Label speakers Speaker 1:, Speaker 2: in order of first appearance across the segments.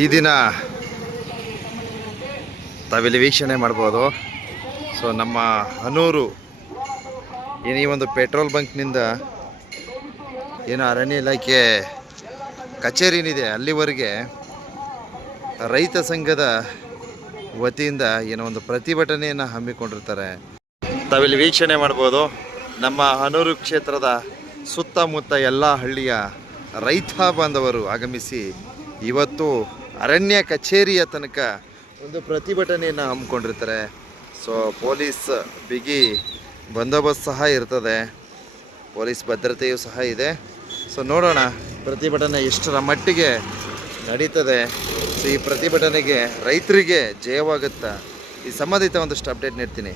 Speaker 1: ಈ ದಿನ ತಾವಿಲ್ಲಿ ವೀಕ್ಷಣೆ ಮಾಡ್ಬೋದು. ಸೊ ನಮ್ಮ ಹನೂರು ಏನು ಈ ಒಂದು ಪೆಟ್ರೋಲ್ ಬಂಕ್ನಿಂದ ಏನು ಅರಣ್ಯ ಇಲಾಖೆ ಕಚೇರಿನಿದೆ. ಅಲ್ಲಿವರೆಗೆ ರೈತ ಸಂಘದ ವತಿಯಿಂದ ಏನೋ ಒಂದು ಪ್ರತಿಭಟನೆಯನ್ನು ಹಮ್ಮಿಕೊಂಡಿರ್ತಾರೆ. ತಾವಿಲ್ಲಿ ವೀಕ್ಷಣೆ ಮಾಡ್ಬೋದು. ನಮ್ಮ ಹನೂರು ಕ್ಷೇತ್ರದ ಸುತ್ತಮುತ್ತ ಎಲ್ಲ ಹಳ್ಳಿಯ ರೈತ ಬಾಂಧವರು ಆಗಮಿಸಿ ಇವತ್ತು ಅರಣ್ಯ ಕಚೇರಿಯ ತನಕ ಒಂದು ಪ್ರತಿಭಟನೆಯನ್ನು ಹಮ್ಮಿಕೊಂಡಿರ್ತಾರೆ. ಸೊ ಪೊಲೀಸ್ ಬಿಗಿ ಬಂದೋಬಸ್ತ್ ಸಹ ಇರ್ತದೆ. ಪೊಲೀಸ್ ಭದ್ರತೆಯೂ ಸಹ ಇದೆ. ಸೊ ನೋಡೋಣ ಪ್ರತಿಭಟನೆ ಎಷ್ಟರ ಮಟ್ಟಿಗೆ ನಡೀತದೆ. ಸೊ ಈ ಪ್ರತಿಭಟನೆಗೆ ರೈತರಿಗೆ ಜಯವಾಗುತ್ತಾ? ಈ ಸಂಬಂಧಿತ ಒಂದಷ್ಟು ಅಪ್ಡೇಟ್ ನೀಡ್ತೀನಿ.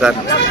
Speaker 1: ಸರ್ ತಾವು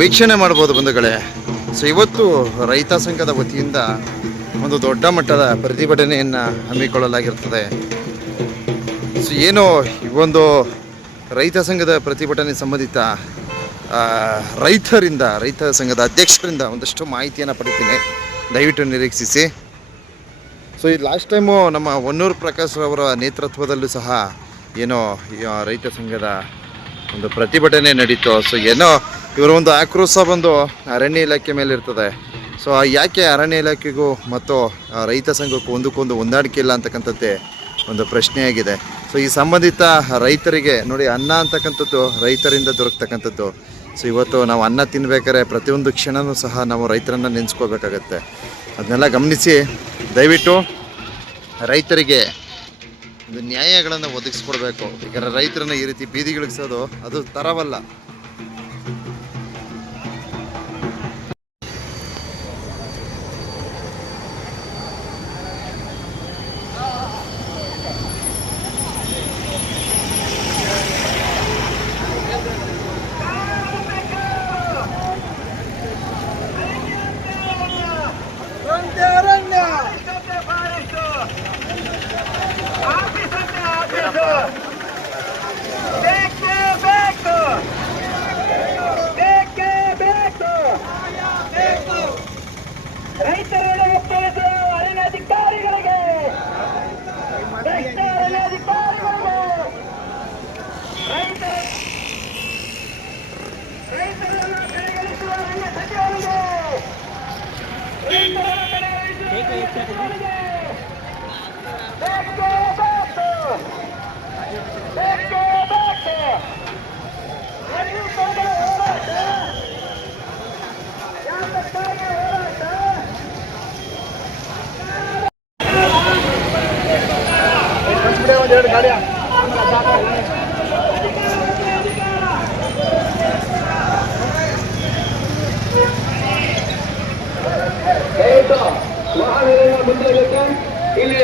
Speaker 1: ವೀಕ್ಷಣೆ ಮಾಡ್ಬೋದು ಬಂಧುಗಳೇ. ಸೊ ಇವತ್ತು ರೈತ ಸಂಘದ ವತಿಯಿಂದ ಒಂದು ದೊಡ್ಡ ಮಟ್ಟದ ಪ್ರತಿಭಟನೆಯನ್ನು ಹಮ್ಮಿಕೊಳ್ಳಲಾಗಿರ್ತದೆ. ಸೊ ಏನು ಒಂದು ರೈತ ಸಂಘದ ಪ್ರತಿಭಟನೆ ಸಂಬಂಧಿತ ರೈತರಿಂದ, ರೈತ ಸಂಘದ ಅಧ್ಯಕ್ಷರಿಂದ ಒಂದಷ್ಟು ಮಾಹಿತಿಯನ್ನು ಪಡಿತೀನಿ ದಯವಿಟ್ಟು ನಿರೀಕ್ಷಿಸಿ. ಸೊ ಈ ಲಾಸ್ಟ್ ಟೈಮು ನಮ್ಮ ಹೊನ್ನೂರು ಪ್ರಕಾಶ್ ಅವರ ನೇತೃತ್ವದಲ್ಲೂ ಸಹ ಏನೋ ರೈತ ಸಂಘದ ಒಂದು ಪ್ರತಿಭಟನೆ ನಡೀತು. ಸೊ ಏನೋ ಇವರ ಒಂದು ಆಕ್ರೋಶ ಬಂದು ಅರಣ್ಯ ಇಲಾಖೆ ಮೇಲೆ ಇರ್ತದೆ. ಸೊ ಯಾಕೆ ಅರಣ್ಯ ಇಲಾಖೆಗೂ ಮತ್ತು ರೈತ ಸಂಘಕ್ಕೂ ಒಂದಕ್ಕೊಂದು ಹೊಂದಾಣಿಕೆ ಇಲ್ಲ ಅಂತಕ್ಕಂಥದ್ದೇ ಒಂದು ಪ್ರಶ್ನೆಯಾಗಿದೆ ಸೊ ಈ ಸಂಬಂಧಿತ ರೈತರಿಗೆ ನೋಡಿ ಅನ್ನ ಅಂತಕ್ಕಂಥದ್ದು ರೈತರಿಂದ ದೊರಕ್ತಕ್ಕಂಥದ್ದು. ಸೊ ಇವತ್ತು ನಾವು ಅನ್ನ ತಿನ್ಬೇಕಾದ್ರೆ ಪ್ರತಿಯೊಂದು ಕ್ಷಣವೂ ಸಹ ನಾವು ರೈತರನ್ನು ನೆನೆಸ್ಕೋಬೇಕಾಗತ್ತೆ. ಅದನ್ನೆಲ್ಲ ಗಮನಿಸಿ, ದಯವಿಟ್ಟು ರೈತರಿಗೆ ಒಂದು ನ್ಯಾಯಗಳನ್ನು ಒದಗಿಸ್ಕೊಡ್ಬೇಕು. ಯಾಕಂದರೆ ರೈತರನ್ನ ಈ ರೀತಿ ಬೀದಿಗಿಳಿಸೋದು ಅದು ತರವಲ್ಲ.
Speaker 2: ಎರಡು ಗಾಡಿಯ ದಯವಿಟ್ಟು ವಾಹನಗಳನ್ನು ಮುಂದೆ ಇಲ್ಲಿ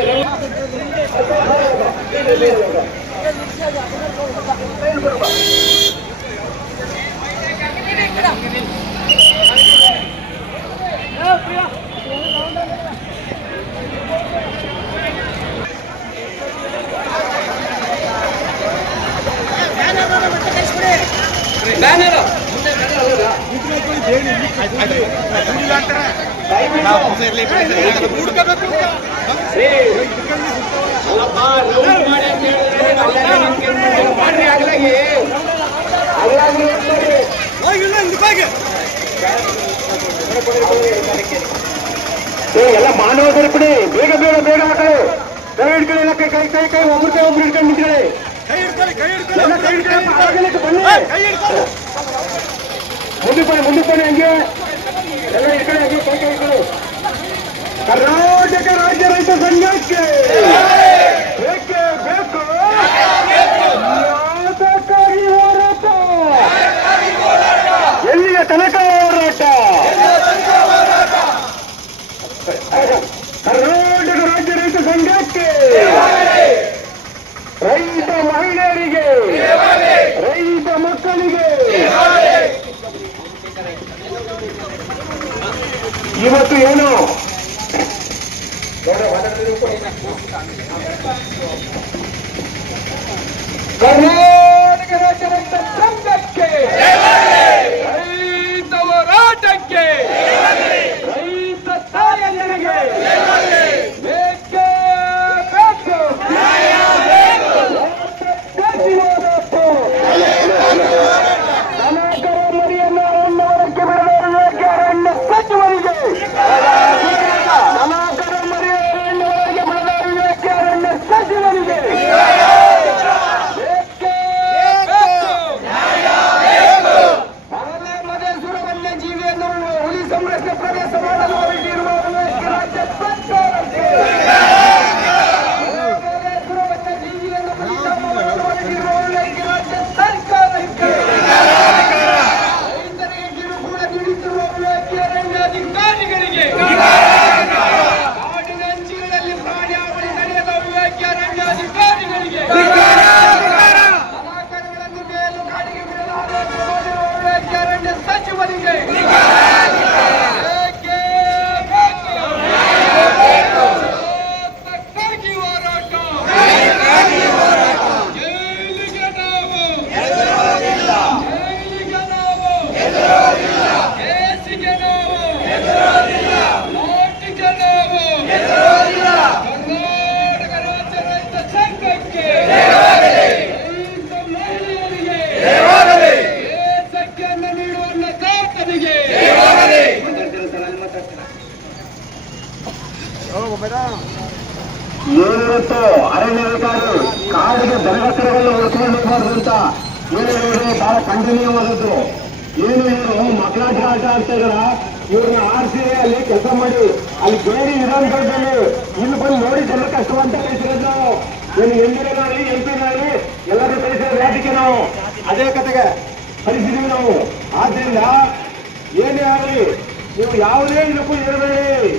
Speaker 2: ಎಲ್ಲ ಮಾನವ ಬೇಗ ಬೇಗ ಬೇಗ ಮಕ್ಕಳು ಕೈ ಹಿಡ್ಕೊಳ್ಳಿ ಕೈ ಕೈ ಕೈ, ಒಬ್ರು ಕೈ, ಒಬ್ರು ಹಿಡ್ಕೊಂಡು ನಿಂತ್ಕೊಳ್ಳಿ. ಮುಂದಕ್ಕೆ ಬನ್ನಿ. ಹಂಗೆ. ಎಲ್ಲ ಹಿಡ್ಕೊಳ್ಳಿ ಹಂಗೆ ಕೈ ಕೈ ಕರ್ನಾಟಕ ರಾಜ್ಯ ರೈತ ಸಂಘಕ್ಕೆ ಬೇಕೇ ಬೇಕು? ಯಾತಕ್ಕಾಗಿ ಹೋರಾಟ. ಎಲ್ಲಿಯ ತನಕ ಹೋರಾಟ? ಕರ್ನಾಟಕ ರಾಜ್ಯ ರೈತ ಸಂಘಕ್ಕೆ ರೈತ ಮಹಿಳೆಯರಿಗೆ ರೈತ ಮಕ್ಕಳಿಗೆ. ಇವತ್ತು ಏನು ಕರ್ನಾಟಕ ರಾಜ್ಯ ರೈತ ಸಂಘಕ್ಕೆ ರೈತ ಹೋರಾಟಕ್ಕೆ ರೈತ ತಾಯಂದಿರಿಗೆ ಬೇಕೇ ಬೇಕು ಅನೇಕರ ಮರಿಯನ್ನು ಅರಣ್ಯವರಕ್ಕೆ ಬಿಡಬೇಕು ಅರಣ್ಯ ಸಚಿವರಿಗೆ ಅನೇಕರ ಮರಿಯ ಅರಣ್ಯವರಿಗೆ ಬಿಡಬೇಕು ಅರಣ್ಯ ಸಚಿವರಿಗೆ ಬೇಕೇ ಬೇಕು ಅರಣ್ಯ ಮದೇಶ್ವರ ವನ್ಯಜೀವಿಯನ್ನು ಹುಲಿ ಸಂರಕ್ಷಣೆ ಪ್ರದೇಶ ಮಾಡಲು ಹೊರಟಿರುವ ರಾಜ್ಯ ಸರ್ಕಾರಕ್ಕೆ ಮದೇಶ್ವರ ವನ್ಯಜೀವಿಯನ್ನು ಹುಲಿ ಸಂರಕ್ಷಣೆ ಹೊರಟಿರುವ ರಾಜ್ಯ ಸರ್ಕಾರಕ್ಕೆ ರೈತರಿಗೆ ಕಿರುಕುಳ ನೀಡುತ್ತಿರುವ ಅರಣ್ಯಾಧಿಕಾರಿಗಳಿಗೆ ಕಾಡಿನ ಅಂಚಿನಲ್ಲಿ ಪ್ರಾಣಿ ಹಾವಳಿ ನಡೆಯದ ಅರಣ್ಯಾಧಿಕಾರಿಗಳಿಗೆ ದನಕರುಗಳನ್ನು ಮೇಲು ಕಾಡಿಗೆ ಬಿಡಲಾಗದ ಅರಣ್ಯ ಸಚಿವರಿಗೆ ಬೇಕೇ ಬೇಕು. ತಕ್ಕಾಗಿ ಹೋರಾಟ ಜೈಲಿಗೆ ನಾವು ಜೈಲಿಗೆ ನಾವು ಕೇಸಿಗೆ ನಾವು ನೋಟಿಗೆ ನಾವು ಕರ್ನಾಟಕ ರಾಜ್ಯ ರೈತ ಸಂಘಕ್ಕೆ ರೈತ ಮಹಿಳೆಯರಿಗೆ ದೇಶಕ್ಕೆ ಅನ್ನ ನೀಡುವ ಅನ್ನದಾತನಿಗೆ
Speaker 3: ಏನಿರುತ್ತೋ ಅರಣ್ಯಾಧಿಕಾರಿ ಕಾಡಿಗೆ ದನಕರುಗಳನ್ನು ಅಂತ ಏನು ಇವರು ಬಹಳ ಖಂಡನೀಯವಾದದ್ದು. ಏನು ಇವರು ಮಕ್ಕಳಾಟ ಆಟ ಆಡ್ತಾ ಇದಾರ ಇವ್ರನ್ನ ಆರಿಸಿ ಅಲ್ಲಿ ಕೆಲಸ ಮಾಡಿ, ಅಲ್ಲಿ ಬೇರೆ ವಿಧಾನಸೌಧದಲ್ಲಿ ಇಲ್ಲಿ ಬಂದು ನೋಡಿ ಜನ ಕಷ್ಟವಂತ ಕಳಿಸಿರೋದು ನಾವು. ಏನು ಎಂ ಪಿನಾಗಲಿ ಎಂ ಪಿನಾಗಲಿ ಎಲ್ಲರೂ ಕಳಿಸಿದ್ರೆ ರಾಜಕೀಯ ನಾವು. ಅದೇ ಕತೆಗೆ ಕಳಿಸಿದೀವಿ ನಾವು. ಆದ್ರಿಂದ ಏನೇ ಆಗಲಿ, ನೀವು ಯಾವುದೇ ಇದಕ್ಕೂ ಇರಬೇಡಿ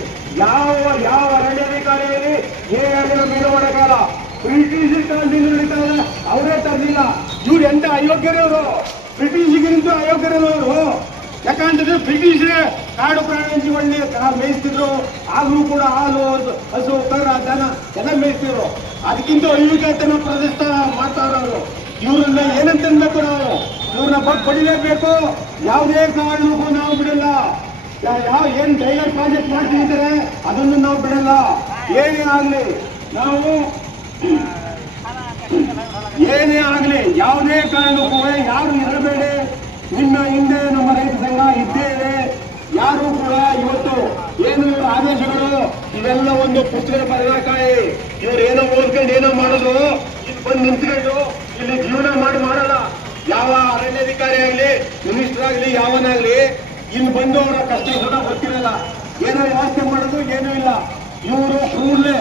Speaker 3: ಯಾವ ಯಾವ ಅರಣ್ಯಾಧಿಕಾರಿ ಆಗಲಿ ಏನಾಗಲಿ ಮೇಲೆ ಮಾಡೋಕ್ಕಾಗಲ್ಲ ಬ್ರಿಟಿಷ್ ಕಾಲದಿಂದ ನಡೀತಾರಲ್ಲ ಅವರೇ ತರಲಿಲ್ಲ. ಇವ್ರು ಎಂತ ಅಯೋಗ್ಯರವರು? ಬ್ರಿಟಿಷಿಗಿಂತ ಅಯೋಗ್ಯರವರು. ಯಾಕಂತಂದ್ರೆ ಬ್ರಿಟಿಷರೇ ಕಾಡು ಪ್ರಾಣಿಗಳನ್ನೇ ಮೇಯಿಸ್ತಿದ್ರು. ಆಗ್ಲೂ ಕೂಡ ಹಾಲು ಹಸು ಕರ ದನ ಎಲ್ಲ ಮೇಯಿಸ್ತಿದ್ರು. ಅದಕ್ಕಿಂತ ಅಯೋಗ್ಯತನ ಪ್ರದರ್ಶ ಮಾಡ್ತಾರವರು ಇವ್ರನ್ನ ಏನಂತ ಅನ್ಬೇಕು ನಾವು? ಇವ್ರನ್ನ ಬಗ್ ಪಡಿಲೇಬೇಕು. ಯಾವುದೇ ಕಾರಣಕ್ಕೂ ನಾವು ಬಿಡಲ್ಲ. ಯಾವ, ಏನ್ ಡೈಲರ್ ಪ್ರಾಜೆಕ್ಟ್ ಮಾಡ್ತಿದ್ದಾರೆ? ಅದನ್ನು ನಾವು ಬಿಡಲ್ಲ. ಏನೇ ಆಗ್ಲಿ, ನಾವು ಏನೇ ಆಗಲಿ, ಯಾವುದೇ ಕಾರಣಕ್ಕೂ ಯಾರು ಇರಬೇಡಿ ನಿನ್ನ ಹಿಂದೆ ನಮ್ಮ ರೈತ ಸಂಘ ಇದ್ದೇವೆ. ಇದೆ ಯಾರು ಕೂಡ ಇವತ್ತು ಏನು ಆದೇಶಗಳು, ಇವೆಲ್ಲ ಒಂದು ಪುಸ್ತಕದ ಬದಲಾಕಾಯಿ ಇವ್ರು ಏನೋ ಓದ್ಕೊಂಡು ಏನೋ ಮಾಡೋದು, ಇಲ್ಲಿ ಬಂದು ನಿಂತ್ಕೊಂಡು ಇಲ್ಲಿ ಜೀವನ ಮಾಡಿ ಮಾಡಲ್ಲ. ಯಾವ ಅರಣ್ಯಾಧಿಕಾರಿ ಆಗಲಿ, ಮಿನಿಸ್ಟರ್ ಆಗಲಿ ಯಾವನಾಗ್ಲಿ ಇಲ್ಲಿ ಬಂದು ಅವರ ಕಷ್ಟ ಕೂಡ ಗೊತ್ತಿರಲ್ಲ. ಏನೋ ವ್ಯವಸ್ಥೆ ಮಾಡೋದು, ಏನೂ ಇಲ್ಲ. ಇವರು ಕೂಡಲೇ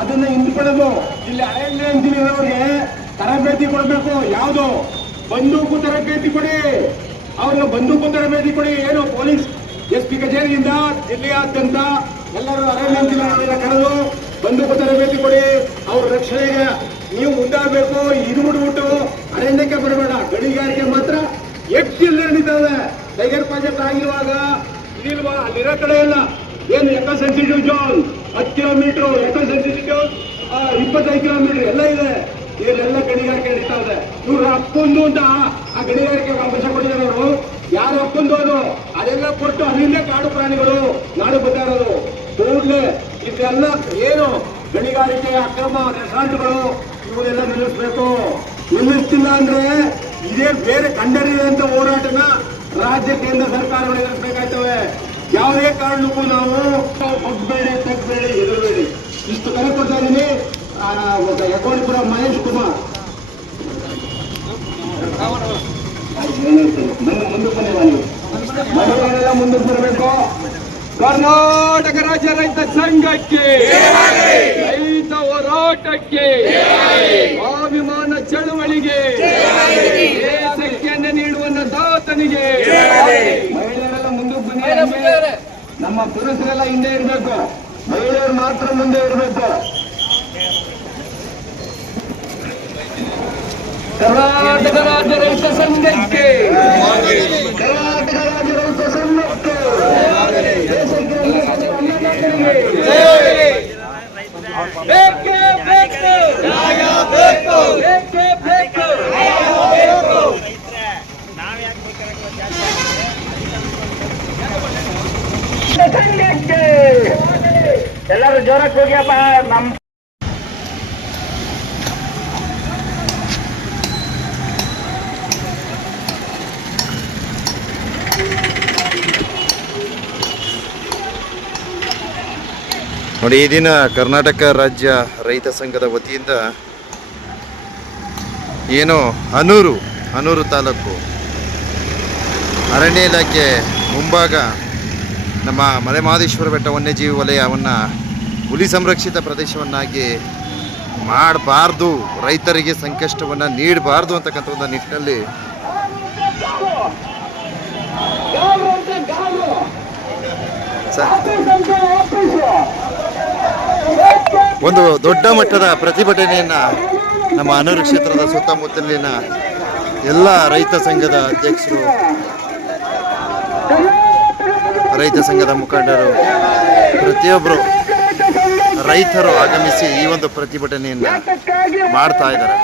Speaker 3: ಅದನ್ನ ಹಿಂದ್ಕೊಳ್ಳೋದು ಇಲ್ಲಿ ಅರಣ್ಯ ಇಂಜಿನಿಯರ್ ಅವರಿಗೆ ತರಬೇತಿ ಕೊಡಬೇಕು, ಯಾವುದು? ಬಂದೂಕು ತರಬೇತಿ ಕೊಡಿ. ಅವ್ರಿಗೆ ಬಂದೂಕು ತರಬೇತಿ ಕೊಡಿ. ಏನು ಪೊಲೀಸ್ ಎಸ್ ಪಿ ಕಚೇರಿಯಿಂದ ಜಿಲ್ಲೆಯಾದ್ಯಂತ ಎಲ್ಲರೂ ಅರಣ್ಯ ಅವರನ್ನ ಕರೆದು ಬಂದೂಕು ತರಬೇತಿ ಕೊಡಿ. ಅವ್ರ ರಕ್ಷಣೆಗೆ ನೀವು ಮುಂದಾಗಬೇಕು. ಇದು ಬಿಟ್ಬಿಟ್ಟು ಅರಣ್ಯಕ್ಕೆ ಬರಬೇಡ. ಗಣಿಗಾರಿಕೆ ಮಾತ್ರ ಎಕ್ಸಿಲ್ ನಡೀತದೆ ಟೈಗರ್ ಪ್ರಾಜೆಕ್ಟ್ ಆಗಿರುವಾಗ ಇಲ್ಲಿಲ್ವಾ ಅಲ್ಲಿರೋ ಕಡೆ ಇಲ್ಲ ಏನು ಎಕ್ಕ ಸೆನ್ಸಿಟಿವ್ ಜೋನ್? ಹತ್ತು ಕಿಲೋಮೀಟರ್ ಎಕೋ ಸೆನ್ಸಿಟಿವ್ ಜೋನ್? ಇಪ್ಪತ್ತೈದು ಕಿಲೋಮೀಟರ್ ಎಲ್ಲ ಇದೆ. ಇಲ್ಲೆಲ್ಲ ಗಣಿಗಾರಿಕೆ ನಡೀತಾ ಇದೆ. ಇವ್ರ ಅಪ್ಪಂದು ಅಂತ ಆ ಗಣಿಗಾರಿಕೆ ಅವಕಾಶ ಕೊಟ್ಟಿದ್ದಾರೆ ಅವರು. ಯಾರು ಅಪ್ಪಂದು ಅದು? ಅದೆಲ್ಲ ಕೊಟ್ಟು ಅಲ್ಲಿಂದ ಕಾಡು ಪ್ರಾಣಿಗಳು, ನಾಡು ಇರೋದು ಕೂಡಲೇ ಇದೆಲ್ಲ ಏನು ಗಣಿಗಾರಿಕೆ ಅಕ್ರಮ, ರೆಸಾರ್ಟ್ಗಳು ಇವನ್ನೆಲ್ಲ ನಿಲ್ಲಿಸ್ಬೇಕು. ನಿಲ್ಲಿಸ್ತಿಲ್ಲ ಅಂದ್ರೆ ಇದೇ ಬೇರೆ ಕಂಡರಿದಂತ ಹೋರಾಟನ ರಾಜ್ಯ, ಕೇಂದ್ರ ಸರ್ಕಾರಗಳು ಎದುರಿಸಬೇಕಾಯ್ತವೆ. ಯಾವುದೇ ಕಾರಣಕ್ಕೂ ನಾವು ಹೋಗ್ಬೇಡಿ, ತಗ್ಬೇಡಿ ಎದುರಬೇಡಿ ಇಷ್ಟು ಕರೆ ಕೊಡ್ತಾ ಇದ್ದೀನಿ. ಯಕೋಡಿಪುರ ಮಹೇಶ್ ಕುಮಾರ್. ಮುಂದೆ ಮಹಿಳೆಯರೆಲ್ಲ ಮುಂದಕ್ಕೆ ಬರಬೇಕು.
Speaker 2: ಕರ್ನಾಟಕ ರಾಜ್ಯ ರೈತ ಸಂಘಕ್ಕೆ, ರೈತ ಹೋರಾಟಕ್ಕೆ, ಸ್ವಾಭಿಮಾನ ಚಳುವಳಿಗೆ, ದೇಶಕ್ಕೆ ನೀಡುವ ದಾತನಿಗೆ,
Speaker 3: ಮಹಿಳೆಯರೆಲ್ಲ ಮುಂದೆ ಬನ್ನಿ. ನಮ್ಮ ಪುರುಷರೆಲ್ಲ ಹಿಂದೆ ಇರಬೇಕು. ಮಹಿಳೆಯರು ಮಾತ್ರ ಮುಂದೆ ಇರಬೇಕು.
Speaker 2: ಕರ್ನಾಟಕ ರಾಜ್ಯ ರೈತ ಸಂಘಕ್ಕೆ
Speaker 3: ಕರ್ನಾಟಕ ರಾಜ್ಯ ರೈತ ಸಂಘಕ್ಕೆ ದೇಶಕ್ಕೆ ಅನ್ನದಾತನಿಗೆ
Speaker 2: ಬೇಕೇ ಬೇಕು ನ್ಯಾಯ ಬೇಕು ಬೇಕೇ ಬೇಕು
Speaker 3: ಸಂಘಕ್ಕೆ ಎಲ್ಲರೂ ಜೋರಕ್ಕೆ ಹೋಗ್ಯಪ್ಪ ನಮ್ಮ
Speaker 1: ನೋಡಿ, ಈ ದಿನ ಕರ್ನಾಟಕ ರಾಜ್ಯ ರೈತ ಸಂಘದ ವತಿಯಿಂದ ಏನು ಹನೂರು ಹನೂರು ತಾಲೂಕು ಅರಣ್ಯ ಇಲಾಖೆ ಮುಂಭಾಗ ನಮ್ಮ ಮಲೆಮಹದೇಶ್ವರ ಬೆಟ್ಟ ವನ್ಯಜೀವಿ ವಲಯವನ್ನು ಹುಲಿ ಸಂರಕ್ಷಿತ ಪ್ರದೇಶವನ್ನಾಗಿ ಮಾಡಬಾರ್ದು, ರೈತರಿಗೆ ಸಂಕಷ್ಟವನ್ನು ನೀಡಬಾರ್ದು ಅಂತಕ್ಕಂಥ ಒಂದು ನಿಟ್ಟಿನಲ್ಲಿ ಸ- ಒಂದು ದೊಡ್ಡ ಮಟ್ಟದ ಪ್ರತಿಭಟನೆಯನ್ನ ನಮ್ಮ ಅನೂರು ಕ್ಷೇತ್ರದ ಸುತ್ತಮುತ್ತಲಿನ ಎಲ್ಲ ರೈತ ಸಂಘದ ಅಧ್ಯಕ್ಷರು, ರೈತ ಸಂಘದ ಮುಖಂಡರು ಪ್ರತಿಯೊಬ್ಬರು ರೈತರು ಆಗಮಿಸಿ ಈ ಒಂದು ಪ್ರತಿಭಟನೆಯನ್ನ ಮಾಡ್ತಾ ಇದ್ದಾರೆ.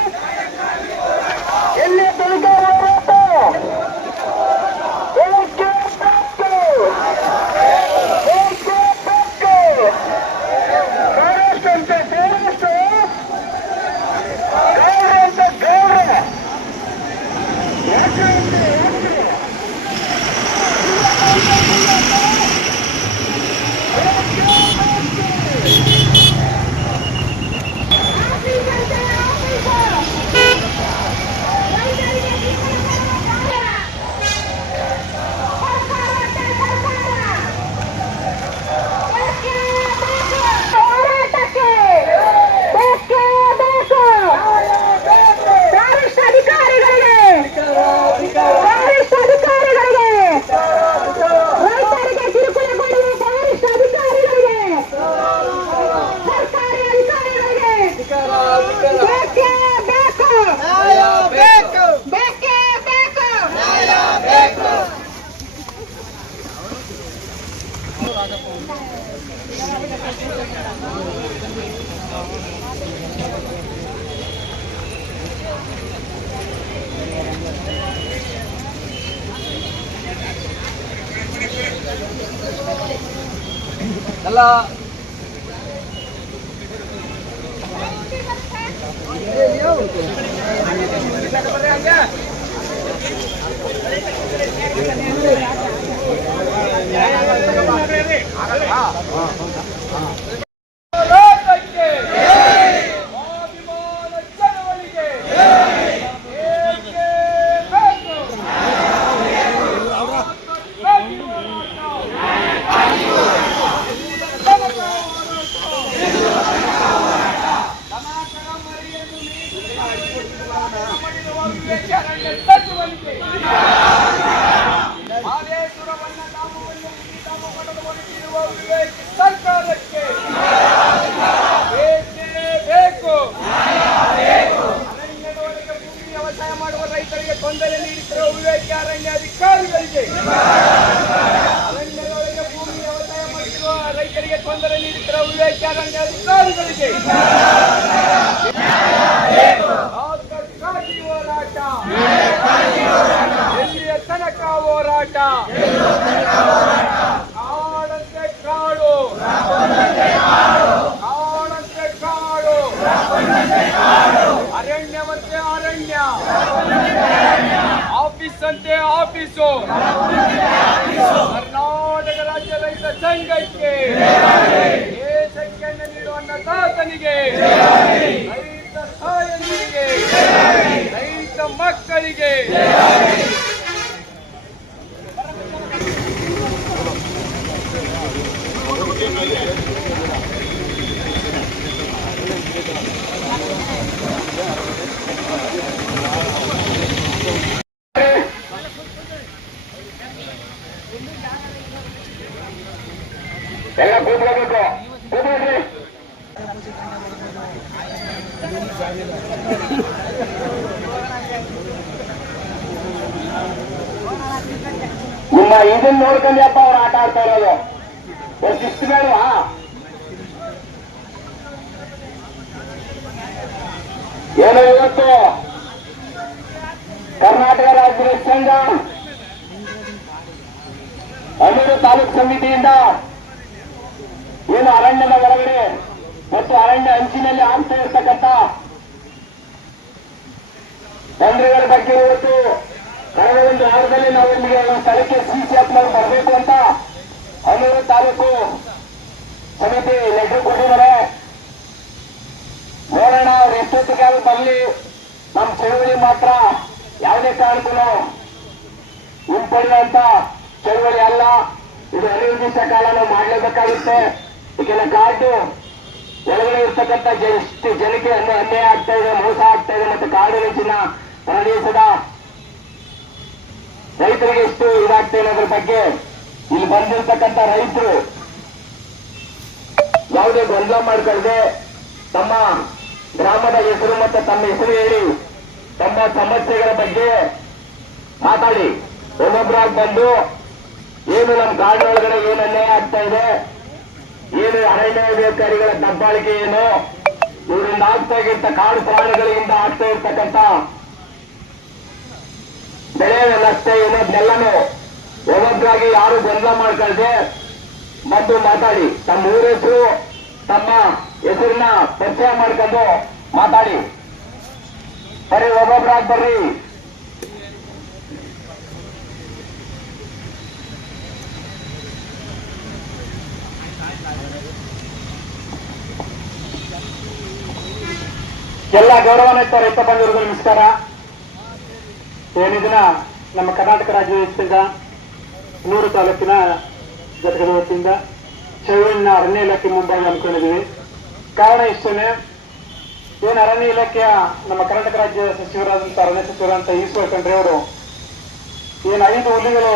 Speaker 2: ತೊಂದರೆ ನೀಡುತ್ತಿರುವ ವಿವೇಕ ಅರಣ್ಯ ಅಧಿಕಾರಿಗಳಿಗೆ ಹೋರಾಟ ಎಲ್ಲಿಯ ತನಕ ಹೋರಾಟ ಕಾಡಂತೆ ಕಾಡು ಕಾಡಂತೆ ಕಾಡು ಅರಣ್ಯವಂತೆ ಅರಣ್ಯ ಆಫೀಸ್ ಅಂತೆ ಆಫೀಸು ಕರ್ನಾಟಕ ರಾಜ್ಯ ರೈತ ಸಂಘಕ್ಕೆ ದೇಶಕ್ಕೆ ಅನ್ನ ನೀಡುವ ಅನ್ನದಾತನಿಗೆ ರೈತ ತಾಯಂದಿರಿಗೆ ರೈತ ಮಕ್ಕಳಿಗೆ
Speaker 4: ಎಲ್ಲ ಕೂತ್ಕೋಬೇಕು ಕೂತ್ಕೊಳ್ರಿ ನಿಮ್ಮ ಇದನ್ನ ನೋಡ್ಕೊಂಡ್ಯಪ್ಪ ಅವ್ರು ಆಟ ಆಡ್ತಾ ಇರೋದು ಒಂದು ಶಿಸ್ತು ಬೇಡವಾ ಏನೋ ಇವತ್ತು ಕರ್ನಾಟಕ ರಾಜ್ಯ ರೈತ ಸಂಘ ಅಮೂರು ತಾಲೂಕು ಸಮಿತಿಯಿಂದ ಏನು ಅರಣ್ಯದ ಹೊರಗಡೆ ಮತ್ತು ಅರಣ್ಯ ಅಂಚಿನಲ್ಲಿ ಆಗ್ತಾ ಇರ್ತಕ್ಕಂಥ ತೊಂದರೆಗಳ ಬಗ್ಗೆ ಇವತ್ತು ಕಳೆದ ಒಂದು ವಾರದಲ್ಲಿ ನಾವು ಈ ಸ್ಥಳಕ್ಕೆ ಸಿಸಿ ನಾವು ಬರಬೇಕು ಅಂತ ಹನೂರು ತಾಲೂಕು ಸಮಿತಿ ಲೆಟರ್ ಕೊಟ್ಟಿದ್ದಾರೆ. ನೋಡೋಣ ಅವ್ರು ಎಷ್ಟೊತ್ತಿಗೆ ಬರಲಿ ನಮ್ಮ ಚಳುವಳಿ ಮಾತ್ರ ಯಾವುದೇ ಕಾರಣಕ್ಕೂ ಹಿಂಪಡೆಯುವಂತ ಚಳುವಳಿ ಅಲ್ಲ. ಇದು ದಿವಸ ಕಾಲ ನಾವು ಮಾಡಲೇಬೇಕಾಗುತ್ತೆ. ಈಗೆಲ್ಲ ಕಾಡು ಒಳಗಡೆ ಇರ್ತಕ್ಕಂಥ ಜನ ಎಷ್ಟು ಜನಕ್ಕೆ ಅನ್ಯ- ಅನ್ಯಾಯ ಆಗ್ತಾ ಇದೆ, ಮೋಸ ಆಗ್ತಾ ಇದೆ, ಮತ್ತೆ ಕಾಡಿನ ಪ್ರದೇಶದ ರೈತರಿಗೆ ಎಷ್ಟು ಇದಾಗ್ತಾ ಅನ್ನೋದ್ರ ಬಗ್ಗೆ ಇಲ್ಲಿ ಬಂದಿರ್ತಕ್ಕಂಥ ರೈತರು ಯಾವುದೇ ಗೊಂದಲ ಮಾಡಿಕೊಳ್ಳದೆ ತಮ್ಮ ಗ್ರಾಮದ ಹೆಸರು ಮತ್ತು ತಮ್ಮ ಹೆಸರು ಹೇಳಿ ತಮ್ಮ ಸಮಸ್ಯೆಗಳ ಬಗ್ಗೆ ಮಾತಾಡಿ. ಒಬ್ಬೊಬ್ಬರಾಗಿ ಬಂದು ಏನು ನಮ್ಮ ಕಾಡಿನೊಳಗಡೆ ಏನು ಅನ್ಯಾಯ ಆಗ್ತಾ ಇದೆ, ಏನು ಅರಣ್ಯ ಅಧಿಕಾರಿಗಳ ದಬ್ಬಾಳಿಕೆ ಏನು, ಇವರಿಂದ ಆಗ್ತಾ ಇರ್ತ ಕಾಡು ಪ್ರಾಣಿಗಳಿಂದ ಆಗ್ತಾ ಇರ್ತಕ್ಕಂಥ ಬೆಳೆ ನಷ್ಟ ಅದನ್ನೆಲ್ಲನೂ ಒಬ್ಬೊಬ್ಬರಾಗಿ ಯಾರು ಗೊಂದಲ ಮಾಡ್ಕೊಳ್ದೆ ಬಂದು ಮಾತಾಡಿ. ತಮ್ಮ ಊರ ಹೆಸರು, ತಮ್ಮ ಹೆಸರಿನ ಪರಿಚಯ ಮಾಡ್ಕೊಂಡು ಮಾತಾಡಿ. ಸರಿ ಒಬ್ಬೊಬ್ಬರಾಗಿ ಬರ್ರಿ. ಎಲ್ಲ ಗೌರವಾನ್ವಿತ ರೈತ ಬಂದಿರುವುದು ನಮಸ್ಕಾರ. ಏನಿದಿನ ನಮ್ಮ ಕರ್ನಾಟಕ ರಾಜ್ಯ ವ್ಯವಸ್ಥೆಯಿಂದ ನೂರು ತಾಲೂಕಿನ ಘಟಕದ ವತಿಯಿಂದ ಚಳುವಳಿನ ಅರಣ್ಯ ಇಲಾಖೆ ಮುಂಬಾಗಿ ಹಮ್ಮಿಕೊಂಡಿದ್ದೀವಿ. ಕಾರಣ ಇಷ್ಟೇ, ಏನು ಅರಣ್ಯ ಇಲಾಖೆಯ ನಮ್ಮ ಕರ್ನಾಟಕ ರಾಜ್ಯ ಸಚಿವರಾದಂಥ ಅರಣ್ಯ ಸಚಿವರಾದಂಥ ಈಶ್ವರ ಖಂಡ್ರೆ ಅವರು ಏನು ಐದು ಹುಲಿಗಳು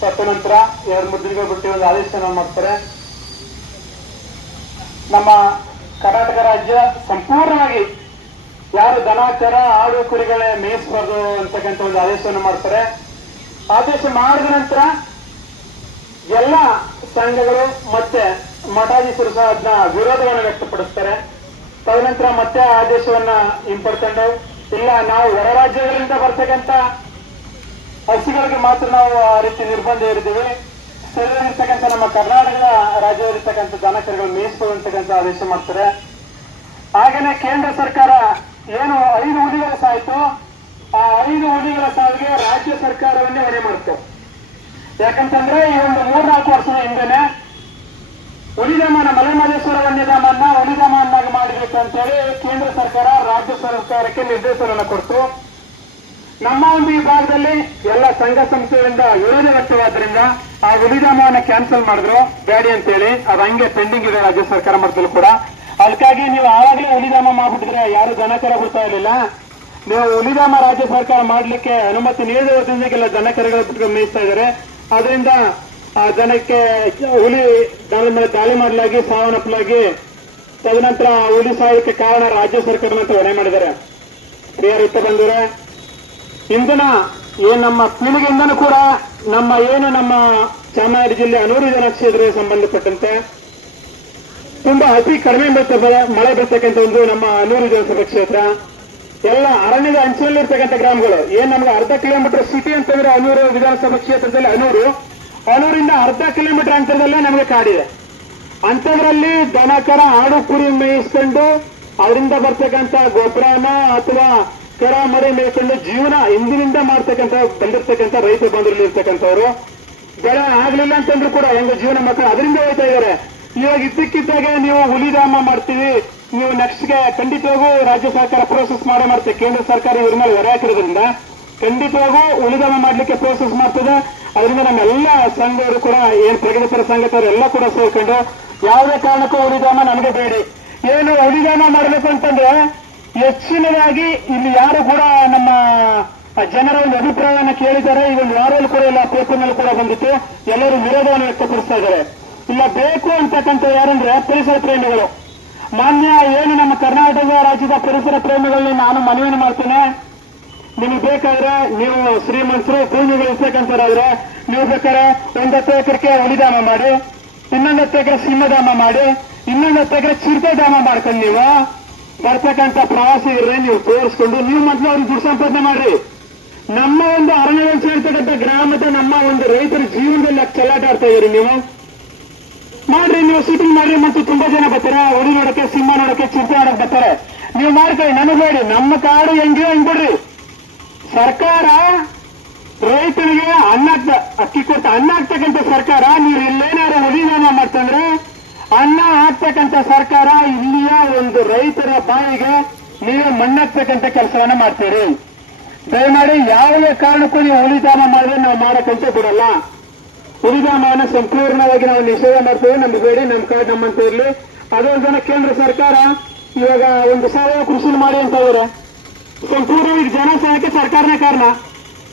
Speaker 4: ಸತ್ತ ನಂತರ ಎರಡು ಮೂರು ದಿನಗಳು ಬಿಟ್ಟು ಒಂದು ಆದೇಶವನ್ನು ಮಾಡ್ತಾರೆ. ನಮ್ಮ ಕರ್ನಾಟಕ ರಾಜ್ಯ ಸಂಪೂರ್ಣವಾಗಿ ಯಾರು ದನ ಕರ ಆಡು ಕುರಿಗಳೇ ಮೇಯಿಸಬಾರ್ದು ಅಂತಕ್ಕಂಥ ಒಂದು ಆದೇಶವನ್ನು ಮಾಡ್ತಾರೆ. ಆದೇಶ ಮಾಡಿದ ನಂತರ ಎಲ್ಲ ಸಂಘಗಳು ಮತ್ತೆ ಮಠಾಧೀಶರು ಸಹ ಅದನ್ನ ವಿರೋಧವನ್ನು ವ್ಯಕ್ತಪಡಿಸ್ತಾರೆ. ತದನಂತರ ಮತ್ತೆ ಆದೇಶವನ್ನ ಹಿಂಪಡ್ಕೊಂಡು ಇಲ್ಲ, ನಾವು ಹೊರ ರಾಜ್ಯಗಳಿಂದ ಬರ್ತಕ್ಕಂಥ ಹಸಿಗಳಿಗೆ ಮಾತ್ರ ನಾವು ಆ ರೀತಿ ನಿರ್ಬಂಧ ಇರಿದ್ದೀವಿ ಸ್ಥಳದಲ್ಲಿರ್ತಕ್ಕಂಥ ನಮ್ಮ ಕರ್ನಾಟಕದ ರಾಜ್ಯದಲ್ಲಿರ್ತಕ್ಕಂಥ ದನ ಕರುಗಳು ಆದೇಶ ಮಾಡ್ತಾರೆ. ಹಾಗೇನೆ ಕೇಂದ್ರ ಸರ್ಕಾರ ಏನು, ಐದು ಹುಲಿಗಳ ಸಾಯ್ತು. ಆ ಐದು ಹುಲಿಗಳ ಸಾವಿಗೆ ರಾಜ್ಯ ಸರ್ಕಾರವನ್ನೇ ಹೊಣೆ ಮಾಡ್ತು. ಯಾಕಂತಂದ್ರೆ ಈ ಒಂದು ಮೂರ್ನಾಲ್ಕು ವರ್ಷದ ಹಿಂದೆನೆ ಹುಲಿಧಾಮನ ಮಲೆಮಹದೇಶ್ವರ ವನ್ಯಧಾಮನ್ನ ಹುಲಿಧಾಮನ್ನಾಗಿ ಮಾಡಬೇಕು ಅಂತೇಳಿ ಕೇಂದ್ರ ಸರ್ಕಾರ ರಾಜ್ಯ ಸರ್ಕಾರಕ್ಕೆ ನಿರ್ದೇಶನ ಕೊಡ್ತು. ನಮ್ಮ ಒಂದು ಈ ಭಾಗದಲ್ಲಿ ಎಲ್ಲ ಸಂಘ ಸಂಸ್ಥೆಯಿಂದ ವಿರೋಧ ವ್ಯಕ್ತವಾದ್ರಿಂದ ಆ ಹುಲಿಧಾಮವನ್ನ ಕ್ಯಾನ್ಸಲ್ ಮಾಡಿದ್ರು. ಬ್ಯಾಡಿ ಅಂತೇಳಿ, ಅದು ಹಂಗೆ ಪೆಂಡಿಂಗ್ ಇದೆ ರಾಜ್ಯ ಸರ್ಕಾರ ಮಟ್ಟದಲ್ಲಿ ಕೂಡ. ಅದಕ್ಕಾಗಿ ನೀವು ಆವಾಗಲೇ ಹುಲಿಧಾಮ ಮಾಡ್ಬಿಟ್ಟಿದ್ರೆ ಯಾರು ದನಕರ ಬಿಡ್ತಾ ಇರಲಿಲ್ಲ. ನೀವು ಹುಲಿಧಾಮ ರಾಜ್ಯ ಸರ್ಕಾರ ಮಾಡ್ಲಿಕ್ಕೆ ಅನುಮತಿ ನೀಡದ ದನ ಬಿಟ್ಟು ಮೇಯಿಸ್ತಾ ಇದ್ದಾರೆ. ಅದರಿಂದ, ಆ ಜನಕ್ಕೆ ಹುಲಿ ಮೇಲೆ ದಾಳಿ ಮಾಡಲಾಗಿ, ಸಾವನ್ನಪ್ಪಲಾಗಿ ತದನಂತರ ಹುಲಿ ಸಾವಿಗೆ ಕಾರಣ ರಾಜ್ಯ ಸರ್ಕಾರ ಅಂತ ಹೊಣೆ ಮಾಡಿದ್ದಾರೆ. ಪ್ರಿಯರ್ ಇತ್ತ ಬಂಧುಗಳೇ ಇಂದಿನ ಏನ್ ನಮ್ಮ ಪೀಳಿಗೆಯಿಂದನೂ ಕೂಡ ನಮ್ಮ ಏನು ನಮ್ಮ ಚಾಮರಾಜ ಜಿಲ್ಲೆ ಅನೂರು ಜನ ಕ್ಷೇತ್ರಕ್ಕೆ ಸಂಬಂಧಪಟ್ಟಂತೆ ತುಂಬಾ ಅತಿ ಕಡಿಮೆ ಮಳೆ ಬರ್ತಕ್ಕಂಥ ಒಂದು ನಮ್ಮ ಅನೂರು ವಿಧಾನಸಭಾ ಕ್ಷೇತ್ರ. ಎಲ್ಲ ಅರಣ್ಯದ ಅಂಚಿನಲ್ಲಿ ಇರ್ತಕ್ಕಂಥ ಗ್ರಾಮಗಳು. ಏನ್ ನಮ್ಗೆ ಅರ್ಧ ಕಿಲೋಮೀಟರ್ ಸಿಟಿ ಅಂತಂದ್ರೆ ಅನೂರು ವಿಧಾನಸಭಾ ಕ್ಷೇತ್ರದಲ್ಲಿ ಅನೂರು. ಅನೂರಿಂದ ಅರ್ಧ ಕಿಲೋಮೀಟರ್ ಅಂತರದಲ್ಲೇ ನಮಗೆ ಕಾಡಿದೆ. ಅಂಥದ್ರಲ್ಲಿ ದನಕರ ಆಡು ಕುರಿ ಮೇಯಿಸ್ಕೊಂಡು ಅದರಿಂದ ಬರ್ತಕ್ಕಂಥ ಗೊಬ್ಬರನ ಅಥವಾ ಕರ, ಮರಿ ಮೇಯಿಸ್ಕೊಂಡು ಜೀವನ ಹಿಂದಿನಿಂದ ಮಾಡ್ತಕ್ಕಂಥ, ಬಂದಿರ್ತಕ್ಕಂಥ ರೈತ ಬಂಧುಗಳು ಇರ್ತಕ್ಕಂಥವ್ರು. ಬೆಳೆ ಆಗ್ಲಿಲ್ಲ ಅಂತಂದ್ರು ಕೂಡ ಒಂದು ಜೀವನ ಮಕ್ಕಳು ಅದರಿಂದ ಹೋಗ್ತಾ ಇದಾರೆ ಇವಾಗ ಇದ್ದಕ್ಕಿದ್ದಾಗೆ ನೀವು ಹುಲಿಧಾಮ ಮಾಡ್ತೀವಿ ನೀವು ನೆಕ್ಸ್ಟ್ಗೆ ಖಂಡಿತವಾಗೂ ರಾಜ್ಯ ಸರ್ಕಾರ ಪ್ರೋಸೆಸ್ ಮಾಡೇ ಮಾಡ್ತೇವೆ ಕೇಂದ್ರ ಸರ್ಕಾರ ಇವ್ರ ಮೇಲೆ ಹೊರ ಹಾಕಿರೋದ್ರಿಂದ ಖಂಡಿತವಾಗೂ ಉಳಿದಾಮ ಮಾಡ್ಲಿಕ್ಕೆ ಪ್ರೋಸೆಸ್ ಮಾಡ್ತದೆ. ಅದರಿಂದ ನಮ್ಮೆಲ್ಲ ಸಂಘವರು ಕೂಡ, ಏನ್ ಪ್ರಗತಿಪರ ಸಂಘಟವರು ಎಲ್ಲ ಕೂಡ ಸೇರ್ಕೊಂಡು ಯಾವುದೇ ಕಾರಣಕ್ಕೂ ಉಳಿದಾಮ ನಮಗೆ ಬೇಡಿ. ಏನು ಉಳಿದಾಮ ಮಾಡಬೇಕು ಅಂತಂದ್ರೆ ಹೆಚ್ಚಿನದಾಗಿ ಇಲ್ಲಿ ಯಾರು ಕೂಡ ನಮ್ಮ ಜನರ ಒಂದು ಅಭಿಪ್ರಾಯವನ್ನು ಕೇಳಿದ್ದಾರೆ. ಇದೊಂದು ಯಾರಲ್ಲಿ ಕೂಡ ಇಲ್ಲ ಪೇಪರ್ನಲ್ಲಿ ಕೂಡ ಬಂದಿತ್ತು. ಎಲ್ಲರೂ ವಿರೋಧವನ್ನು ವ್ಯಕ್ತಪಡಿಸ್ತಾ ಇದ್ದಾರೆ. ಇಲ್ಲ, ಬೇಕು ಅಂತಕ್ಕಂಥ ಯಾರಂದ್ರೆ ಪರಿಸರ ಪ್ರೇಮಿಗಳು. ಮಾನ್ಯ, ಏನು ನಮ್ಮ ಕರ್ನಾಟಕ ರಾಜ್ಯದ ಪರಿಸರ ಪ್ರೇಮಿಗಳನ್ನ ನಾನು ಮನವಿಯನ್ನು ಮಾಡ್ತೇನೆ. ನಿಮಗೆ ಬೇಕಾದ್ರೆ ನೀವು ಶ್ರೀಮಂತರು, ಭೂಮಿಗಳು ಇರ್ತಕ್ಕಂಥವ್ರಾದ್ರೆ, ನೀವು ಬೇಕಾದ್ರೆ ಒಂದು ಹತ್ತು ಎಕರೆಗೆ ಉಳಿದಾಮ ಮಾಡಿ ಇನ್ನೊಂದು ಹತ್ತು ಎಕರೆ ಸಿಂಹಧಾಮ ಮಾಡಿ ಇನ್ನೊಂದು ಹತ್ತು ಎಕರೆ ಚಿರತೆ ಧಾಮ ಮಾಡ್ಕೊಂಡು ನೀವು ಬರ್ತಕ್ಕಂಥ ಪ್ರವಾಸಿಗರೇ ನೀವು ತೋರಿಸ್ಕೊಂಡು, ನೀವು ಮೊದಲು ಅವ್ರಿಗೆ ದುಡ್ಡು ಸಂಪಾದನೆ ಮಾಡ್ರಿ. ನಮ್ಮ ಒಂದು ಅರಣ್ಯ ಸೇರ್ತಕ್ಕಂಥ ಗ್ರಾಮದ ನಮ್ಮ ಒಂದು ರೈತರ ಜೀವನದಲ್ಲಿ ಚೆಲ್ಲಾಟ ಆಡ್ತಾ ನೀವು. ಮಾಡ್ರಿ ಮತ್ತು ತುಂಬಾ ಜನ ಬರ್ತಾರೆ. ಹುಲಿ ನೋಡಕ್ಕೆ, ಸಿಂಹ ನೋಡಕ್ಕೆ, ಚಿಂತೆ ನೋಡಕ್ ಬರ್ತಾರೆ. ನೀವು ಮಾಡ್ಕೊಳ್ಳಿ ನನಗೆ ಬೇಡಿ ನಮ್ಮ ಕಾಡು ಹೆಂಗೋ ಹೆಂಗ್ ಸರ್ಕಾರ ರೈತರಿಗೆ ಅನ್ನ ಅಕ್ಕಿ ಕೊಟ್ಟ ಅನ್ನ ಹಾಕ್ತಕ್ಕಂಥ ಸರ್ಕಾರ, ನೀವು ಇಲ್ಲೇನಾದ್ರು ಹುಲಿದಾನ ಮಾಡ್ತಂದ್ರೆ, ಅನ್ನ ಹಾಕ್ತಕ್ಕಂಥ ಸರ್ಕಾರ ಇಲ್ಲಿಯ ಒಂದು ರೈತರ ಬಾಯಿಗೆ ನೀವು ಮಣ್ಣಾಕ್ತಕ್ಕಂಥ ಕೆಲಸವನ್ನ ಮಾಡ್ತೀರಿ. ದಯಮಾಡಿ ಯಾವುದೇ ಕಾರಣಕ್ಕೂ ನೀವು ಉಳಿದಾನ ಮಾಡಿದ್ರೆ ನಾವು ಮಾಡಕ್ಕಂತ ಬಿಡಲ್ಲ. ಹುಲಿಧಾಮವನ್ನು ಸಂಪೂರ್ಣವಾಗಿ ನಾವು ನಿಷೇಧ ಮಾಡ್ತೇವೆ. ನಮ್ಗೆ ಬೇಡಿ ನಮ್ಮ ಕಾರ್ಡ್ ನಮ್ಮಂತ ಇರಲಿ. ಅದೊಂದನ ಕೇಂದ್ರ ಸರ್ಕಾರ ಇವಾಗ ಒಂದು ಸಾವಯವ ಕೃಷಿ ಮಾಡಿ ಅಂತ ಇದಾರೆ. ಸಂಪೂರ್ಣವಾಗಿ ಜನ ಸಾಯಕ್ಕೆ ಸರ್ಕಾರನೇ ಕಾರಣ.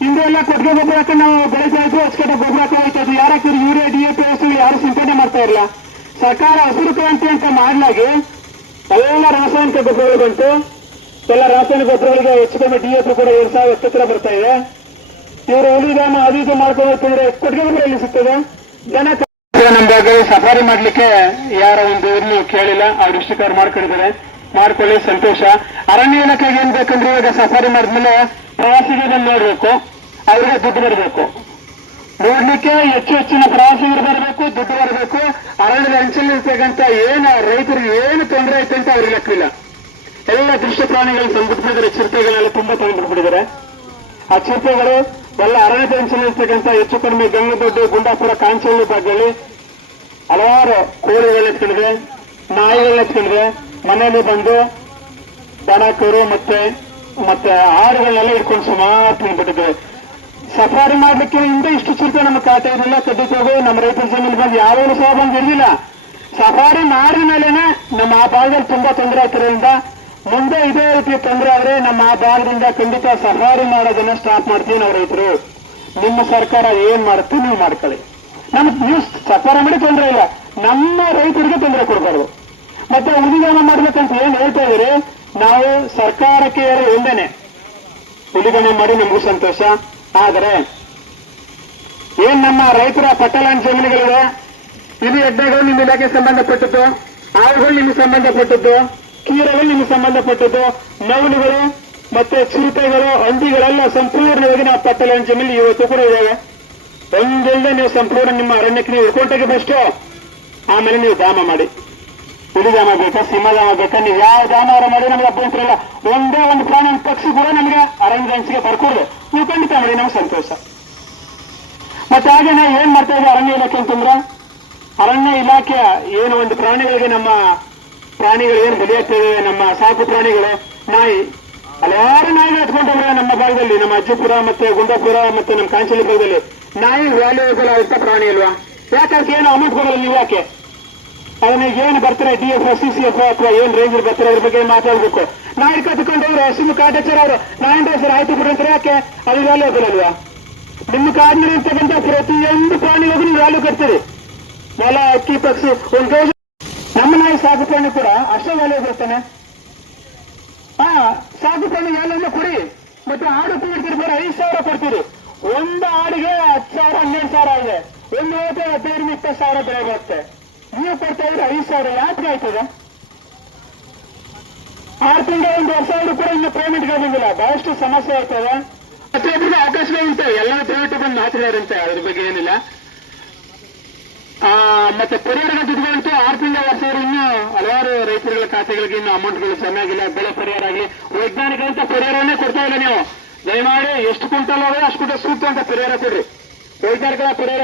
Speaker 4: ಹಿಂದೆ ಎಲ್ಲ ಕೊಟ್ಟಿಗೆ ಗೊಬ್ಬರ ಹಾಕೊಂಡು ನಾವು ಬೆಳೀತಾ ಇದ್ವಿ ಅಚ್ಚುಕಟ್ಟ ಗೊಬ್ಬರ ಹಾಕೋ ಹೋಗ್ತಾ ಇದ್ವಿ ಯಾರು ಹಾಕಿದ್ರು? Urea, D A P S ಯಾರು ಸಿಂಪಡಣೆ ಮಾಡ್ತಾ ಇರಲಿಲ್ಲ ಸರ್ಕಾರ ಹಸಿರು ಕ್ರಾಂತಿ ಅಂತ ಮಾಡ್ಲಾಗಿ ಎಲ್ಲ ರಾಸಾಯನಿಕ ಗೊಬ್ಬರಗಳು ಬಂತು. ಎಲ್ಲ ರಾಸಾಯನಿಕ ಗೊಬ್ಬರಗಳಿಗೆ ಹೆಚ್ಚು ಕಮ್ಮಿ ಡಿ ಎ ಪಿ ಕೂಡ ಎರಡು ಸಾವಿರ ಎಷ್ಟತ್ರ ಬರ್ತಾ ಇದೆ. ಇವರು ಹುಲಿಧಾಮ ಅದು ಇದು ಮಾಡ್ಕೋಬೇಕು ಅಂದ್ರೆ ಕೊಟ್ಟಿಗೆ ಎಲ್ಲಿ ಸಿಗ್ತದೆ? ಜನ ನಮ್ಮ ಬಗ್ಗೆ ಸಫಾರಿ ಮಾಡ್ಲಿಕ್ಕೆ ಯಾರ ಒಂದು ಇರ್ಲಿ ಕೇಳಿಲ್ಲ. ಆ ಇಷ್ಟಕ್ಕೆ ಅವ್ರು ಮಾಡ್ಕೊಂಡಿದ್ದಾರೆ. ಮಾಡ್ಕೊಳ್ಳಿ, ಸಂತೋಷ. ಅರಣ್ಯ ಇಲಾಖೆಗೆ ಏನ್ ಬೇಕಂದ್ರೆ ಇವಾಗ ಸಫಾರಿ ಮಾಡಿದ್ಮೇಲೆ ಪ್ರವಾಸಿಗರನ್ನ ನೋಡ್ಬೇಕು. ಅವ್ರಿಗೆ ದುಡ್ಡು ಬರಬೇಕು. ನೋಡ್ಲಿಕ್ಕೆ ಹೆಚ್ಚು ಹೆಚ್ಚಿನ ಪ್ರವಾಸಿಗರು ಬರಬೇಕು, ದುಡ್ಡು ಬರಬೇಕು. ಅರಣ್ಯದ ಅಂಚಲ್ಲಿ ಇರ್ತಕ್ಕಂತ ಏನು ರೈತರಿಗೆ ಏನು ತೊಂದರೆ ಐತೆ ಅಂತ ಅವ್ರಿಗೆ ಲೆಕ್ಕವಿಲ್ಲ. ಎಲ್ಲ ದೃಶ್ಯ ಪ್ರಾಣಿಗಳನ್ನ ತಂದ್ಬಿಟ್ಬಿಟ್ಟಿದ್ದಾರೆ ಚಿರತೆಗಳೆಲ್ಲ ತುಂಬಾ ತಂದ್ಬಿಟ್ಬಿಟ್ಟಿದ್ದಾರೆ ಆ ಚಿರತೆಗಳು ಎಲ್ಲ ಅರಣ್ಯ ಅಂಚಲಿರ್ತಕ್ಕಂಥ ಹೆಚ್ಚು ಕಡಿಮೆ ಗಂಗದೊಡ್ಡು, ಗುಂಡಾಪುರ ಕಾಂಚಳ್ಳಿ ಭಾಗದಲ್ಲಿ ಹಲವಾರು ಕೋಳಿಗಳನ್ನ ಎತ್ಕೊಂಡಿದೆ ನಾಯಿಗಳನ್ನ ಎತ್ಕೊಂಡಿದೆ ಮನೆಯಲ್ಲಿ ಬಂದು ದನಕರು ಮತ್ತೆ ಮತ್ತೆ ಆಡುಗಳನ್ನೆಲ್ಲ ಇಟ್ಕೊಂಡು ಸುಮಾರು ತಿನ್ಬಿಟ್ಟಿದೆ ಸಫಾರಿ ಮಾಡ್ಲಿಕ್ಕೆ ಹಿಂದೆ ಇಷ್ಟು ಚಿರತೆ ನಮ್ಮ ಕಾಟ ಇರಲಿಲ್ಲ. ಕದ್ದಿಕೋಗು ನಮ್ಮ ರೈತರ ಜಮೀನು ಬಂದು ಯಾವಾಗಲೂ ಸಹ ಬಂದು ಇರಲಿಲ್ಲ ಸಫಾರಿ ಮಾಡಿದ ಮೇಲೆನೆ ನಮ್ಮ ಆ ಭಾಗದಲ್ಲಿ ತುಂಬಾ ತೊಂದರೆ ಆಗ್ತಿರೋದ್ರಿಂದ ಮುಂದೆ ಇದೇ ರೀತಿ ತೊಂದರೆ ಆದರೆ ನಮ್ಮ ಆ ಭಾಗದಿಂದ ಖಂಡಿತ ಸಫಾರಿ ಮಾಡೋದನ್ನ ಸ್ಟಾಪ್ ಮಾಡ್ತೀವಿ ನಾವು ರೈತರು. ನಿಮ್ಮ ಸರ್ಕಾರ ಏನ್ ಮಾಡುತ್ತೆ ನೀವು ಮಾಡ್ಕೊಳ್ಳಿ. ನಮ್ಗೆ ನೀವು ಸರ್ಕಾರ ಮಾಡಿ ತೊಂದರೆ ಇಲ್ಲ. ನಮ್ಮ ರೈತರಿಗೆ ತೊಂದರೆ ಕೊಡಬಾರ್ದು. ಮತ್ತೆ ಉಳಿದಾನ ಮಾಡ್ಬೇಕಂತ ಏನ್ ಹೇಳ್ತಾ ಇದ್ರೆ ನಾವು ಸರ್ಕಾರಕ್ಕೆ ಒಂದೇನೆ. ಹುಲಿಗಣೆ ಮಾಡಿ ನಮಗೂ ಸಂತೋಷ. ಆದರೆ, ಏನ್ ನಮ್ಮ ರೈತರ ಪಟ್ಟಲಾನ್ ಜಮೀನುಗಳಿವೆ? ಇದು ಯಜ್ಞಗಳು ನಿಮ್ಮ ಇಲಾಖೆ ಸಂಬಂಧಪಟ್ಟದ್ದು? ಆಳುಗಳು ನಿಮಗೆ ಸಂಬಂಧಪಟ್ಟದ್ದು? ಕೀರಗಳು ನಿಮಗೆ ಸಂಬಂಧಪಟ್ಟದ್ದು ನವಲುಗಳು ಮತ್ತೆ ಚಿರತೆಗಳು, ಹಂದಿಗಳೆಲ್ಲ ಸಂಪೂರ್ಣವಾಗಿ ನಾವು ಜಮೀನಿ ಇವತ್ತು ಕೂಡ ಇದ್ದಾವೆ. ಒಂದಿಲ್ಲದೆ ನೀವು ಸಂಪೂರ್ಣ ನಿಮ್ಮ ಅರಣ್ಯಕ್ಕೆ ನೀವು ಹಿಡ್ಕೊಂಡೋಗಿ ಫಸ್ಟು ಆಮೇಲೆ ನೀವು ಧಾಮ ಮಾಡಿ. ಹುಲಿಧಾಮ ಬೇಕಾ, ಸಿಂಹಧಾಮ ಬೇಕಾ, ನೀವು ಯಾವ ಧಾಮವರ ಮಾಡಿ ನಮ್ಗೆ ಅಭ್ಯಂತರ ಇಲ್ಲ ಒಂದೇ ಒಂದು ಪ್ರಾಣಿ ಒಂದು ಪಕ್ಷಿ ಕೂಡ ನಮಗೆ ಅರಣ್ಯ ಅಂಚಿಗೆ ಬರ್ಕೊಡ್ದು ನೀವು ಖಂಡಿತ ಮಾಡಿ, ನಮ್ಗೆ ಸಂತೋಷ. ಮತ್ತೆ ಹಾಗೆ ನಾವು ಏನ್ ಮಾಡ್ತಾ ಇದ್ದೀವಿ ಅರಣ್ಯ ಇಲಾಖೆ ಅಂತಂದ್ರೆ? ಅರಣ್ಯ ಇಲಾಖೆ ಏನು ಒಂದು ಪ್ರಾಣಿಗಳಿಗೆ ನಮ್ಮ ಪ್ರಾಣಿಗಳು ಏನು ಬಲಿಯಾಗ್ತದೆ ನಮ್ಮ ಸಾಕು ಪ್ರಾಣಿಗಳು, ನಾಯಿ. ಹಲವಾರು ನಾಯಿಗಳು ಎತ್ಕೊಂಡವ್ರೆ ನಮ್ಮ ಭಾಗದಲ್ಲಿ, ನಮ್ಮ ಅಜ್ಜಿಪುರ ಮತ್ತೆ ಗುಂಡಾಪುರ ಮತ್ತೆ ನಮ್ಮ ಕಾಂಚಲಿ ಭಾಗದಲ್ಲಿ ನಾಯಿ ವ್ಯಾಲ್ಯೂಬಲ್ ಆಗುತ್ತ ಪ್ರಾಣಿ ಅಲ್ವಾ ಯಾಕಂತ ಏನು ಅಮೌಂಟ್ ಕೊಡಲ್ಲ ನೀವು ಯಾಕೆ? ಅದನ್ನ ಏನು ಬರ್ತಾರೆ? D F C C F ಅಥವಾ ಏನ್ ರೇಂಜ್ ಬರ್ತಾರೆ? ಅದ್ರ ಬಗ್ಗೆ ಮಾತಾಡ್ಬೇಕು? ನಾಯಿ ಕತ್ಕೊಂಡವ್ರು ಹಸಿರು ಕಾಟಾಚಾರ ಅವರು. ನಾಯಿ ಸರ್ ಆಯ್ತು ಬಿಡು ಅಂತಾರೆ ಯಾಕೆ? ಅದು ವ್ಯಾಲ್ಯೂಬಲ್ ಅಲ್ವಾ? ನಿಮ್ಮ ಕಾಡಿನಲ್ಲಿ ಇರ್ತಕ್ಕಂಥ ಪ್ರತಿಯೊಂದು ಪ್ರಾಣಿಗಳಿಗೂ ನೀವು ವ್ಯಾಲ್ಯೂ ಕಟ್ತೀರಿ. ಮೊಲ, ಅಕ್ಕಿ, ಪಕ್ಷಿ, ಒಂದು ಸಾಕು ಕೂಡ ಅಷ್ಟೇ ವ್ಯಾಲ್ಯೂ ಬರ್ತಾನೆ ಆ ಸಾಕು ಪ್ರಾಣಿ ವ್ಯಾಲ್ಯೂನ ಕೊಡಿ. ಮತ್ತೆ ಆಡು ಕೊಡ್ತೀರಿ ಬೇರೆ ಐದು ಸಾವಿರ ಕೊಡ್ತೀರಿ. ಒಂದು ಆಡಿಗೆ ಹತ್ತು ಸಾವಿರ, ಹನ್ನೆರಡು ಸಾವಿರ ಇದೆ ಒಂದು ಹೋದ್ರೆ ಹದಿನೈದು ಇಪ್ಪತ್ತು ಸಾವಿರ ಬೆಲೆ ಬರುತ್ತೆ. ನೀವು ಕೊಡ್ತಾ ಇದ್ರೆ ಐದು ಸಾವಿರ ಯಾಕೆ ಆಯ್ತದೆ? ಆರು ತಿಂಗಳ, ಒಂದು ವರ್ಷ ಆದ್ರೂ ಕೂಡ ಇನ್ನು ಪೇಮೆಂಟ್ ಬಂದಿಲ್ಲ ಬಹಳಷ್ಟು ಸಮಸ್ಯೆ ಆಗ್ತದೆ. ಪ್ರತಿಯೊಬ್ಬರಿಗೂ ಇರ್ತವೆ ಎಲ್ಲ ದಯವಿಟ್ಟು ಬಂದು ಮಾತುಗಳಿರುತ್ತೆ ಅದ್ರ ಬಗ್ಗೆ ಏನಿಲ್ಲ. ಮತ್ತೆ ಪರಿಹಾರದ ದುಡ್ಡುಗಳಂತೂ ಆರು ತಿಂಗಳ ಆದ್ರೂ ಇನ್ನೂ ಹಲವಾರು ರೈತರುಗಳ ಖಾತೆಗಳಿಗೆ ಇನ್ನು ಅಮೌಂಟ್ಗಳು ಚೆನ್ನಾಗಿಲ್ಲ ಬೆಳೆ ಪರಿಹಾರ ಆಗಲಿ. ವೈಜ್ಞಾನಿಕ ಅಂತ ಪರಿಹಾರವನ್ನೇ ಕೊಡ್ತಾ ಇಲ್ಲ ನೀವು. ದಯಮಾಡಿ ಎಷ್ಟು ಹೋದ್ರೆ ಅಷ್ಟು ಕ್ವಿಂಟಲ್ ಸೂಕ್ತ ಅಂತ ಪರಿಹಾರ ಕೊಡ್ರಿ. ವೈಜ್ಞಾನಿಕ ಪರಿಹಾರ